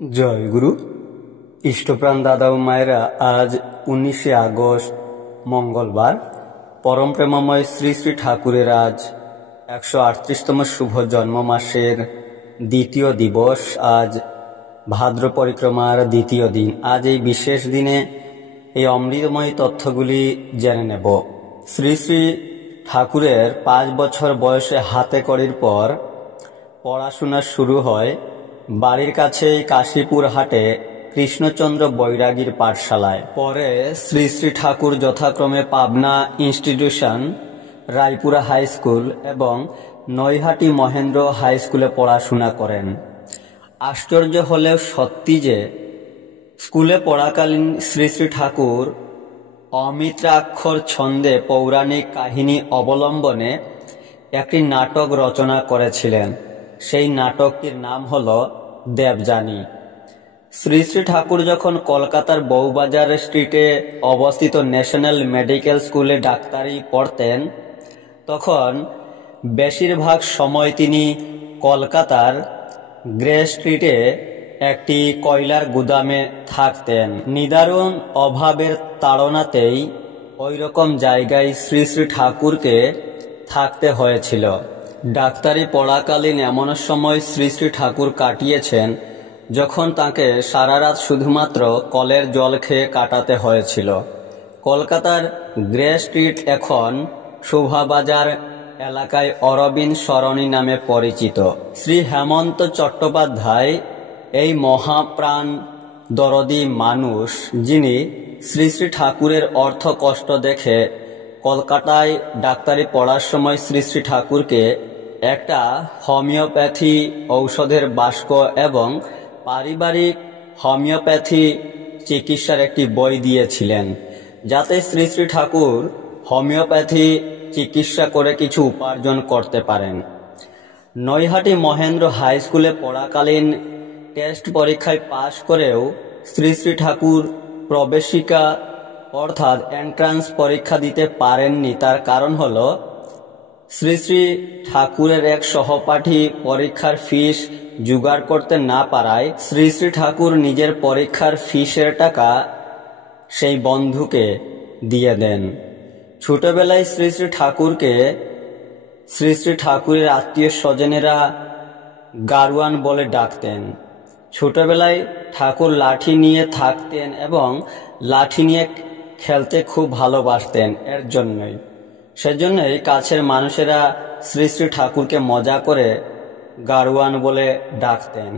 জয় গুরু। ইষ্টপ্রাণ দাদা ও মায়েরা, আজ 19শে আগস্ট মঙ্গলবার, পরম প্রেমময় শ্রী শ্রী ঠাকুরের আজ 138তম শুভ জন্ম মাসের দ্বিতীয় দিবস। আজ ভাদ্র পরিক্রমার দ্বিতীয় দিন। আজ এই বিশেষ দিনে এই অমৃতময় তথ্যগুলি জেনে নেব। শ্রী শ্রী ঠাকুরের 5 বছর বয়সে হাতে কড়ির পর পড়াশোনা শুরু হয় বাড়ির কাছেই কাশীপুর হাটে কৃষ্ণচন্দ্র বৈরাগীর পাঠশালায়। পরে শ্রী শ্রী ঠাকুর যথাক্রমে Pabna institution, Raipura high school এবং নৈহাটি মহেন্দ্র হাই স্কুলে পড়াশোনা করেন। আশ্চর্য হলেও সত্যি যে স্কুলে পড়াকালীন শ্রী শ্রী ঠাকুর অমিত্রাক্ষর ছন্দে পৌরাণিক কাহিনী অবলম্বনে একটি নাটক রচনা করেছিলেন। সেই নাটকটির নাম হল দেবযানী। শ্রী শ্রী ঠাকুর যখন কলকাতার বউবাজার স্ট্রিটে অবস্থিত ন্যাশনাল মেডিকেল স্কুলে ডাক্তারি পড়তেন, তখন বেশিরভাগ সময় তিনি কলকাতার গ্রে স্ট্রিটে একটি কয়লার গুদামে থাকতেন। নিদারুণ অভাবের তাড়নাতেই ওই রকম জায়গায় শ্রী শ্রী ঠাকুরকে থাকতে হয়েছিল। ডাক্তারি পড়াকালীন এমন সময় শ্রী শ্রী ঠাকুর কাটিয়েছেন যখন তাকে সারা রাত শুধুমাত্র কলের জল খেয়ে কাটাতে হয়েছিল। কলকাতার গ্রে স্ট্রিট এখন শোভাবাজার এলাকায় অরবিন্দ সরণি নামে পরিচিত। শ্রী হেমন্ত চট্টোপাধ্যায় এই মহাপ্রাণ দরদি মানুষ, যিনি শ্রী শ্রী ঠাকুরের অর্থ কষ্ট দেখে কলকাতায় ডাক্তারি পড়ার সময় শ্রী শ্রী ঠাকুরকে একটা হোমিওপ্যাথি ঔষধের বাক্স এবং পারিবারিক হোমিওপ্যাথি চিকিৎসার একটি বই দিয়েছিলেন, যাতে শ্রী শ্রী ঠাকুর হোমিওপ্যাথি চিকিৎসা করে কিছু উপার্জন করতে পারেন। নৈহাটি মহেন্দ্র হাই স্কুলে পড়াকালীন টেস্ট পরীক্ষায় পাশ করেও শ্রী শ্রী ঠাকুর প্রবেশিকা অর্থাৎ এন্ট্রান্স পরীক্ষা দিতে পারেননি। তার কারণ হল শ্রী শ্রী ঠাকুরের এক সহপাঠী পরীক্ষার ফিস জোগাড় করতে না পারায় শ্রী শ্রী ঠাকুর নিজের পরীক্ষার ফিসের টাকা সেই বন্ধুকে দিয়ে দেন। ছোটবেলায় শ্রী শ্রী ঠাকুরকে শ্রী শ্রী ঠাকুরের আত্মীয় স্বজনেরা গারোয়ান বলে ডাকতেন। ছোটবেলায় ঠাকুর লাঠি নিয়ে থাকতেন এবং লাঠি নিয়ে খেলতে খুব ভালোবাসতেন। এর জন্যই সেজন্যই কাছের মানুষেরা শ্রী শ্রী ঠাকুরকে মজা করে গারোয়ান বলে ডাকতেন।